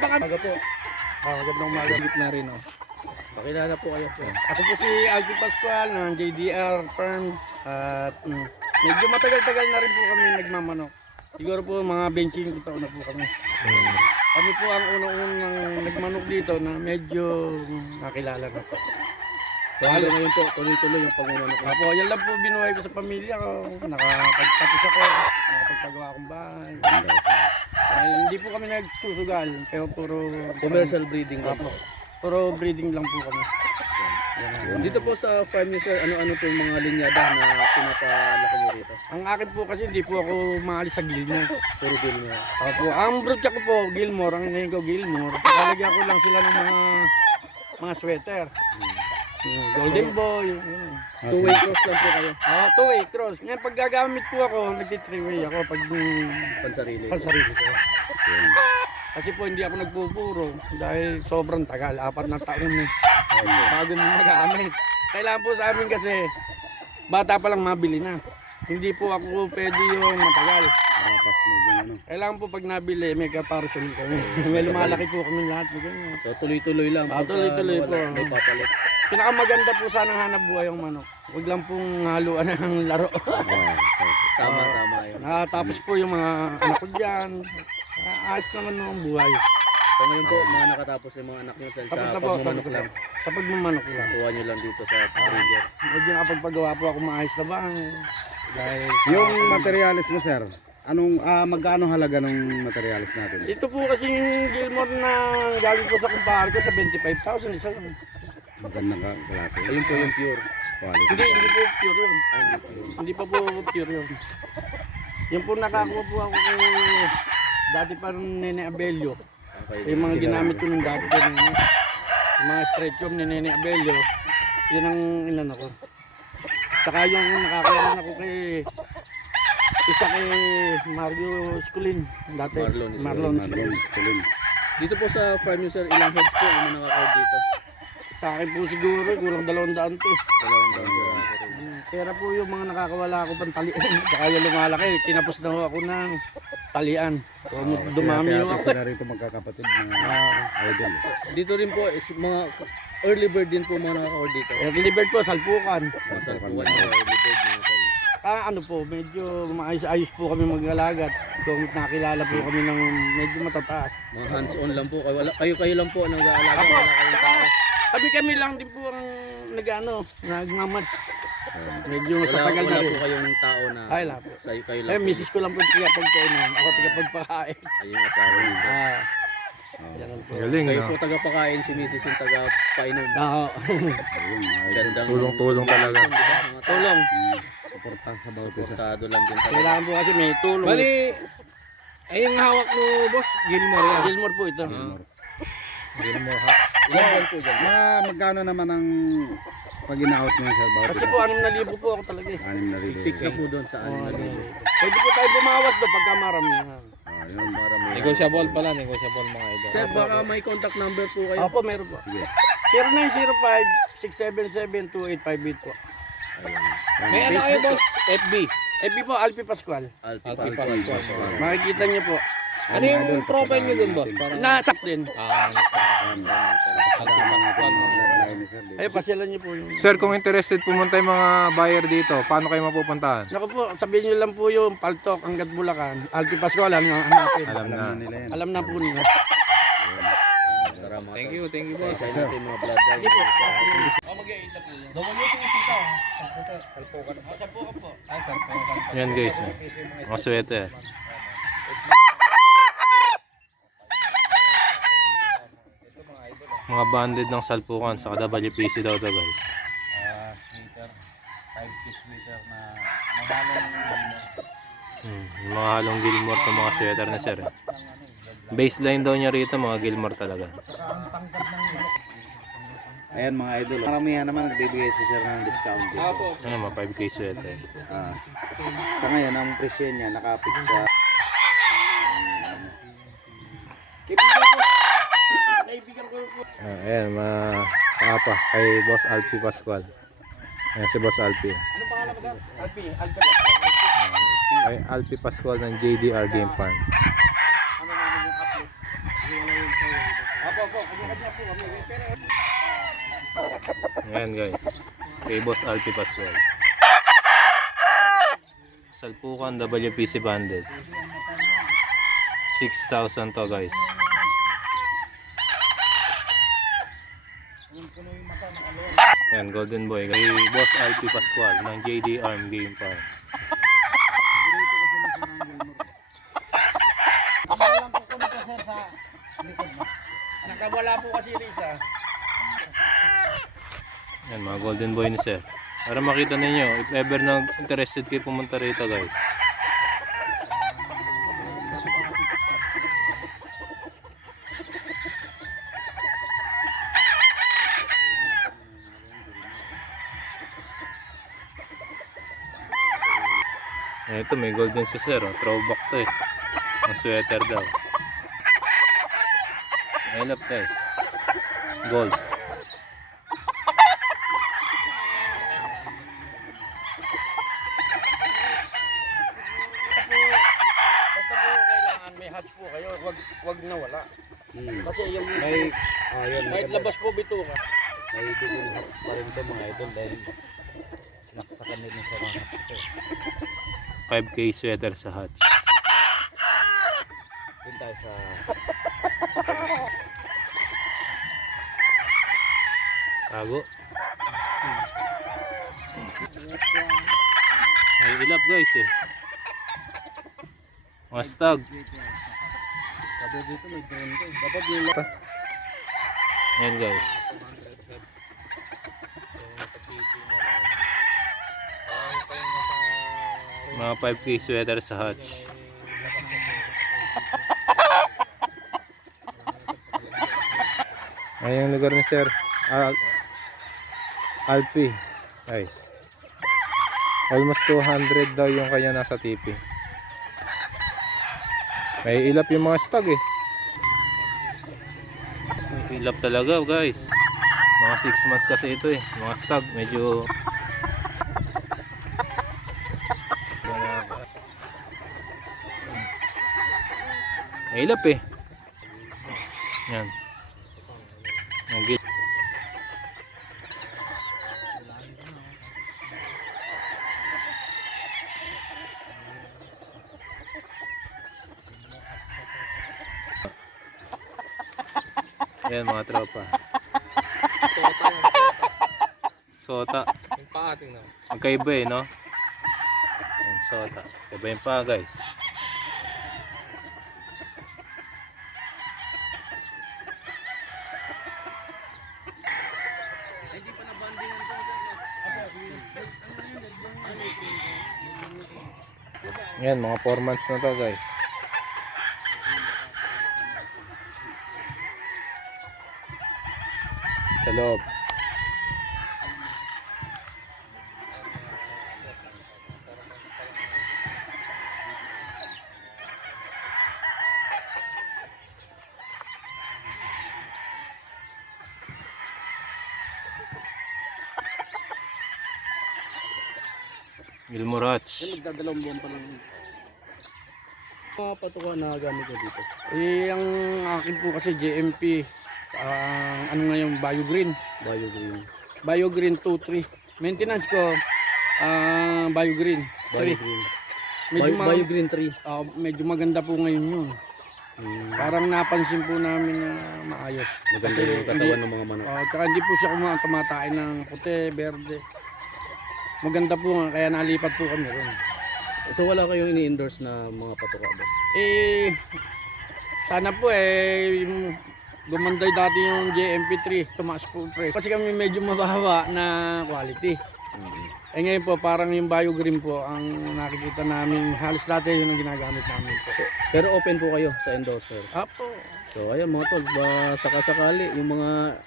ba kami? Umaga po. Magandang umaga. Gitna rin, oh. Pakilala po kayo, sir. Ako po si Alvin Pascual ng JDR Firm at medyo matagal-tagal na rin po kami nagmamanok. Siguro po mga 25 taon na po kami. Kami po ang unang-unang nagmanok dito na medyo nakilala na po. So, hanggang ngayon po, tuloy-tuloy yung pagmamanok. Apo, yan lang po binuhay ko sa pamilya ko. Nakapagtapos ako, nakapagpagawa akong bahay. Hindi po kami nagsusugal, pero puro Commercial breeding lang Apo, po. puro breeding lang po kami. Dito po sa farm niyo, sir, ano-ano po yung mga linyada na pinapalaki niyo rito? Ang akin po kasi hindi po ako maalis sa Gilmore. Puro Gilmore. Opo, ang brood ko po Gilmore, ang inahin ko Gilmore. Lalagyan ko lang sila ng mga sweater. Golden Boy. Two-way cross lang po kayo. Two-way cross. Ngayon pag gagamit po ako, nagti-three-way ako pag Pansarili. pansarili ko. Kasi po hindi ako nagpupuro dahil sobrang tagal, 4 na taon eh. Bago magamit. Kailangan po sa amin kasi bata pa lang mabili na. Hindi po ako pwede yung matagal. Kailangan po pag nabili, may kaparison kami. May lumalaki po kami lahat. Ganyan. So, tuloy-tuloy lang. Tuloy-tuloy po. May papalit. Pinakamaganda po sana hanap buhay ang manok. Huwag lang pong haluan ng laro. Tama yun. Tapos po yung mga anak ko dyan. Ayos naman ang buhay. So, ngayon po, mga nakatapos yung mga anak niyo, sir, Tapos sa na po, pagmamanok lang. Sa pagmamanok lang. Kuha niyo lang dito sa breeder. Medyo nakapagpagawa po ako maayos na bahay. Dahil Yung materialis mo, sir, anong magkano halaga ng materialis natin? ito po kasi Gilmore na galing po sa kumpare ko sa 25,000 isa lang. Magandang klase. Ayun po yung pure. Quality. Hindi po pure yun. Hindi pa po pure yun. Yung po nakakuha po ako kay dati parang Nene Abelio. Okay. Yung mga ginamit ko nung dati ko yung mga straight yung ni Nene Abelio. Yun ang inano ko. Saka yung nakakuha rin ako kay isa kay Mario Sculin dati. Marlon Sculin. Dito po sa farm niyo, sir, ilang heads po yung nakaka-hold dito? Sa akin po siguro kulang 200 to. Dalawang taon. Pera po yung mga nakakawala ako pang talian. Saka yung lumalaki, kinapos na ho ako ng talian. So, dumami ho ako. Sila rito magkakapatid na idol. Dito rin po is mga early bird din po mga nakaka-hold dito. Early bird po, salpukan. Mga salpuan mga early bird mga tol. Ano po, medyo maayos-ayos po kami mag-alagat. Kung nakilala po kami ng medyo matataas. Mga hands-on lang po. Kayo lang po nag-aalaga. Wala kayong tao. Kami lang din po ang nagmamatch. Medyo sa tagal na Wala rin. po kayong tao na Ay, wala po. kayo lang Ay, po. misis ko lang po tagapagkainan. Ako tagapagpakain. Ayun ang asawa nito. Yan po. Galing, Kayo no? po tagapakain, si misis yung tagapainom. Oo. Ayun, Gandang Tulong-tulong talaga. Di ba, mga tao? Tulong. suporta sa bawat isa. Portado lang din talaga. Kailangan po kasi may tulong. Bali, ay yung hawak mo, boss, Gilmore yan. Gilmore po ito. Gilmore ha. Ilan buwan po dyan? Magkano naman ang pag in-out nyo sa bawat Kasi isa? po 6,000 po ako talaga eh. 6,000. Fix na po doon sa ano na dito. Pwede po tayo bumawas doon pagka marami. Ayun. Para may... Negotiable pala, negotiable mga idol. Sir, baka may contact number po kayo. Opo, meron po. Sige. 0905-677-2858 po. May ano kayo, boss? FB. FB po, Alpi Pascual. Alpi Alpi Pascual. Pascual. Makikita niyo po. Ano yung profile nyo dun, boss? Parang... Nasak din. Ay, pasyalan niyo po yung... Sir, kung interested pumunta yung mga buyer dito, paano kayo mapupuntahan? Naku po, sabihin niyo lang po yung Paltok hanggat Bulacan. Alpi Pascual, alam na hanapin. Alam na. nila yan. Alam na po nila. Thank you, boss. Sa natin mga blood dye. Yan guys, mga sweater. Mga banded ng salpukan sa WPC daw to guys. Sweater, 5-piece sweater na mahalong Yung mga halong Gilmore to mga sweater na sir. Baseline daw niya rito mga Gilmore talaga. Ayan mga idol. Maramihan naman nagbibigay sa sir ng discount dito. Ano mga 5K sweater. Sa ngayon, ang presyo niya nakapix sa Kaibigan ko po. Ayan mga papa kay Boss Alpi Pascual. Ayan si Boss Alpi. Ano pangalan mo, sir? Alpi. Alpi. Kay Alpi Pascual ng JDR Game Farm. Ano namin yung upload? Apo, kanya-kanya po kami. Pero Ayan guys. Kay Boss Alpi Pascual. Salpukan WPC banded. 6,000 to guys. Ayan, Golden Boy. Kay Boss Alpi Pascual ng JD Arm Game Farm. nakawala po kasi Risa. Ayan, mga Golden Boy ni Sir. Para makita ninyo, if ever na interested kayo pumunta rito guys. Ayan, ito may golden si Sir. Oh. Throwback to eh. Ang sweater daw. I love guys. Gold. Basta po kailangan may hatch po kayo. Wag na wala. Kasi yung May, yun, kahit labas po bituka. may bigong hacks pa rin ito mga idol dahil sinaksakan nila sa mga hacks to. 5K sweater sa hatch. Doon tayo sa Tago. May ilap guys eh. Mga stag. Sabi dito may drone ko. Dapat yung Ayan guys. Mga 5K sweater sa hatch. Ayan yung lugar ni Sir Alpi guys. Almost 200 daw yung kanya nasa TP. May ilap yung mga stag eh. May ilap talaga guys. Mga 6 months kasi ito eh. Mga stag medyo may ilap eh. Yan. Ayan mga tropa. Sota. yung paating na. Magkaiba eh, no? Ayan, sota. Magkaiba yung pa, guys. Hindi pa na-bandingan ko. Ayan, mga 4 months na to, guys. Sa loob. Gilmore Hatch. Magdadalawang buwan pa lang. Mga patuka na gamit ko dito. Ang akin po kasi JMP. Ano nga yung BioGreen. Biogreen. BioGreen 2-3. Maintenance ko, BioGreen 3. Biogreen 3. Medyo maganda po ngayon yun. Parang napansin po namin na maayos. Maganda Kasi yung katawan ng mga manok. Tsaka hindi po siya tumatay ng puti, berde. Maganda po nga, kaya nalipat po kami ron. So wala kayong ini-endorse na mga patuka boss? Sana po yung gumanday dati yung JMP3, tumaas po pre. Kasi kami medyo mababa na quality. Ngayon po parang yung BioGreen po ang nakikita namin, halos dati yun ang ginagamit namin po. Pero open po kayo sa endorser. Apo. So ayan mga tol, sakasakali yung mga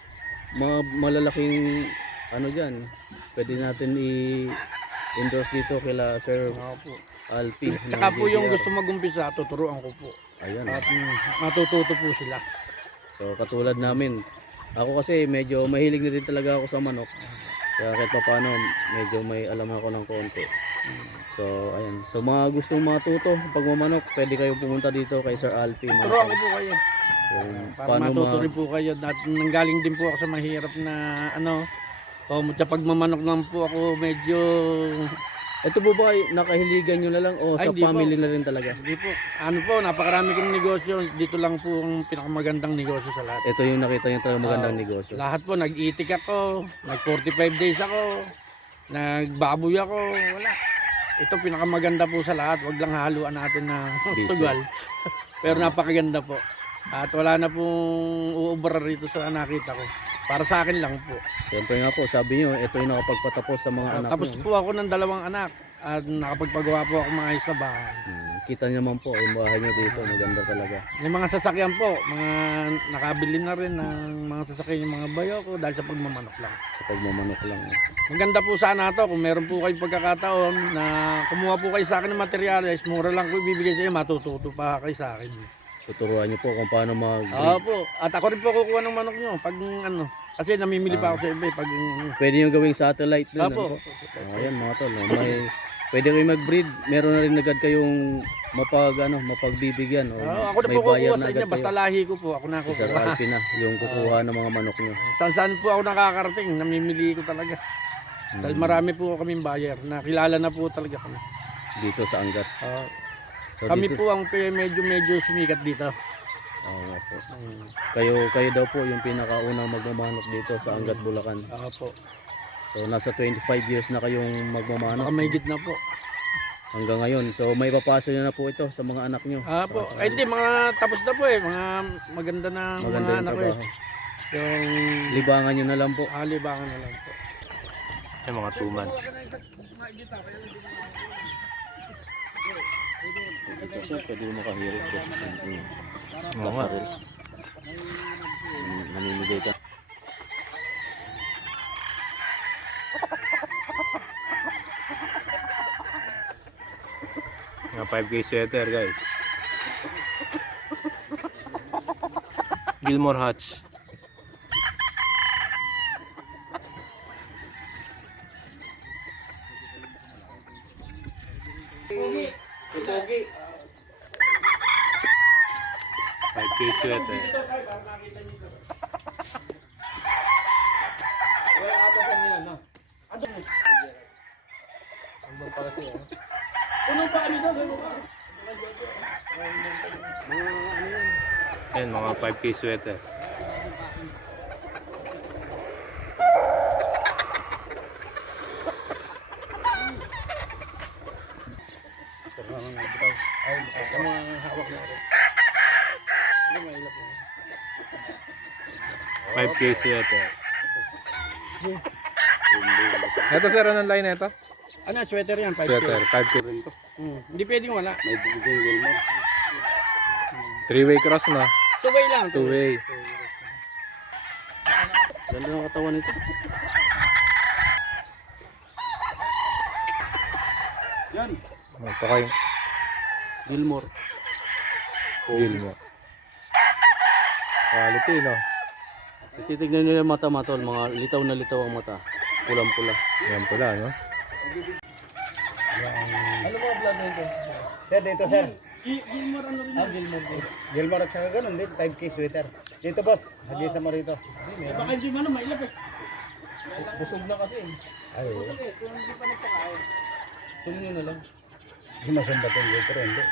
malalaking ano dyan, pwede natin i-endorse dito kila Sir Apo. Alpi. Tsaka ng po yung JDR. gusto mag-umpisa, tuturuan ko po. Ayan. At matututo po sila. So katulad namin, ako kasi medyo mahilig na din talaga ako sa manok. Kaya kahit pa paano, medyo may alam ako ng konti. So, ayan. So, mga gustong matuto pagmamanok, pwede kayo pumunta dito kay Sir Alfie. mga Turuan ko tol. po kayo. Kung Para paano matuto ma- rin po kayo. At nanggaling din po ako sa mahirap na ano. Sa pagmamanok lang po ako medyo... Ito po ba ay nakahiligan nyo na lang o Ay, sa hindi po. family na rin talaga? Hindi po. Ano po, napakarami kong negosyo. Dito lang po ang pinakamagandang negosyo sa lahat. Ito yung nakita nyo talaga magandang negosyo. Lahat po, nag-itik ako. Nag-45 days ako. Nagbaboy ako. Wala. Ito pinakamaganda po sa lahat. Wag lang haluan natin na Bisyo. tugal. Pero napakaganda po. At wala na pong uubra rito sa nakita ko. Para sa akin lang po. Siyempre nga po, sabi nyo, ito yung nakapagpatapos sa mga anak Tapos nyo. po ako ng 2 anak. At nakapagpagawa po ako maayos na bahay. Kita nyo naman po, yung bahay nyo dito, maganda talaga. May mga sasakyan po. Mga nakabili na rin ng mga sasakyan yung mga bayo ko dahil sa pagmamanok lang. Sa pagmamanok lang. Maganda po sana to kung meron po kayong pagkakataon na kumuha po kayo sa akin ng materyales, mura lang ko ibibigay sa inyo, matututo pa kayo sa akin. Tuturuan nyo po kung paano mag Opo, at ako rin po kukuha ng manok nyo pag ano, kasi namimili pa ako sa iba pag Pwede nyo gawing satellite din. Opo. Ayan mga tol, no? Pwede kayo mag-breed. Meron na rin agad kayong mapagbibigyan. O Ako na may po kukuha bayar sa na inyo, agad basta kayo. lahi ko po, ako na Si Sir kukuha. Alfie na, yung kukuha ng mga manok nyo. Saan po ako nakakarating, namimili ko talaga. Dahil marami po kaming buyer, nakilala na po talaga kami. Dito sa Angat. So, Kami dito, po ang medyo sumikat dito. nga po. Kayo daw po yung pinakaunang magmamanok dito sa Angat, Bulacan. Opo, So nasa 25 years na kayong magmamanok makamigit na po. hanggang ngayon. So may papasok nyo na po ito sa mga anak nyo. Opo, ay hindi, mga tapos na po mga maganda na Maganda mga yung anak ko eh. trabaho. Yung Libangan nyo na lang po. alibangan na lang po. Yung mga 2 months. Ito siya, pwede mo makahirit ko. Oo nga. Namimigay ka. Mga 5K sweater guys. Gilmore Hatch. Pogi. 5K sweater. Wala ata sa niya, no? Ano? Ang para siya. Unang pa ano daw? Yan, mga 5K sweater. Ay, ang mga hawak na rin. Ano may ilap mo? 5K sweater. Ito sir, anong line ito? Ano, sweater yan, 5K. Sweater, 5K. Hindi pwedeng wala. May bigay Wilmer. 3-way cross na. Two-way lang. 2-way. Ganda ng katawan nito. Yan. Ito kayo. Gilmore. Gilmore. Quality, no? Titignan nyo yung mata matol, mga litaw na litaw ang mata. Pulang-pula. Yan pula, no? Ano mga vlog na ito? Sir, dito sir. Gilmore ano rin? Gilmore din. Gilmore at saka ganun din, 5K sweater. Dito boss, hagisa mo rito. Baka hindi mo ano, mailap eh. Busog na kasi. Ay, oo. Kung hindi pa nagpakain. Sum nyo na lang. Hindi masumbat yung pero hindi.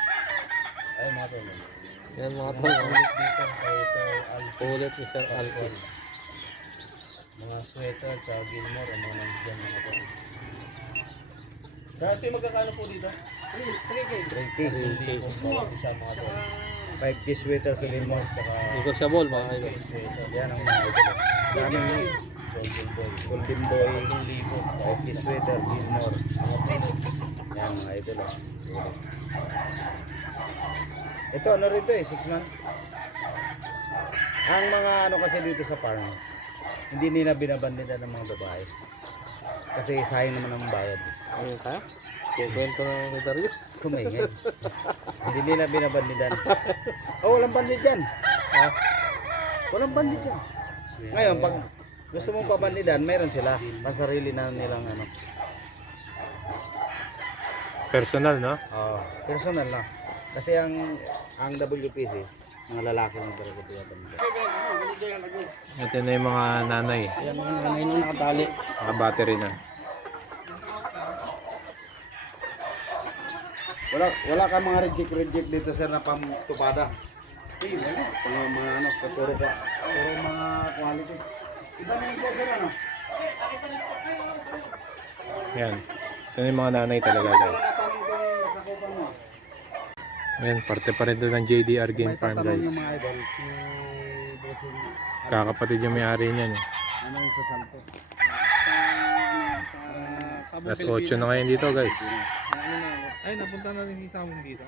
Ay mga tol. Yan mga Ulit dito kay Sir Alfie. Ulit ni Sir Alfie. Mga sweater at Gilmore ang mga nandiyan mga tol. Sir Alfie, magkakano po dito? 3K. Hindi po bawat isa mga tol. 5K sweater sa Gilmore. Negotiable mga idol. Yan ang mga ito. Daming Golden Boy. Golden Boy, 2,000. 5K sweater, Gilmore. Yan mga idol. Ito ano rito 6 months. Ang mga ano kasi dito sa farm, hindi nila binabandida ng mga babae. Kasi sayang naman ang bayad. Ano ka? Kukwento na ng Dario. Kumingin. Hindi nila binabandidan. Oh, walang bandid dyan. Walang bandid dyan. Ngayon, pag gusto mong pabandidan, mayroon sila. Pansarili na nilang ano. Personal, no? Personal na. Kasi ang WPC, mga lalaki ng talaga tiyatan nila. Ito na yung mga nanay. Ayan mga nanay nung nakatali. Naka-battery na. Wala ka mga reject dito sir na pamtupada. Mga ano, puro mga quality. Iba na yung sir ano? Yan. Ito na yung mga nanay talaga, guys. Ayan, parte pa rin doon ng JDR Game Farm, guys. Yung mga idol, si Bossing, Kakapatid yung may-ari niyan. Eh. ano yung sa Santo? Alas 8 na ngayon dito, guys. Ay, napunta na rin si Samong dito.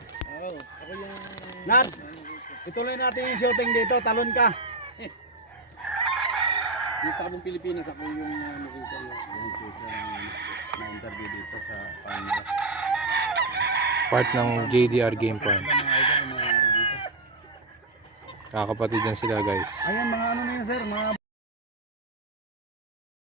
Nad, ituloy natin yung shooting dito, talon ka. Yung sa kabong Pilipinas, ako yung nakita Na interview dito sa Panginoon. Part ng JDR Game Farm. Kakapatid yan sila, guys. Ayan mga ano na yan sir, mga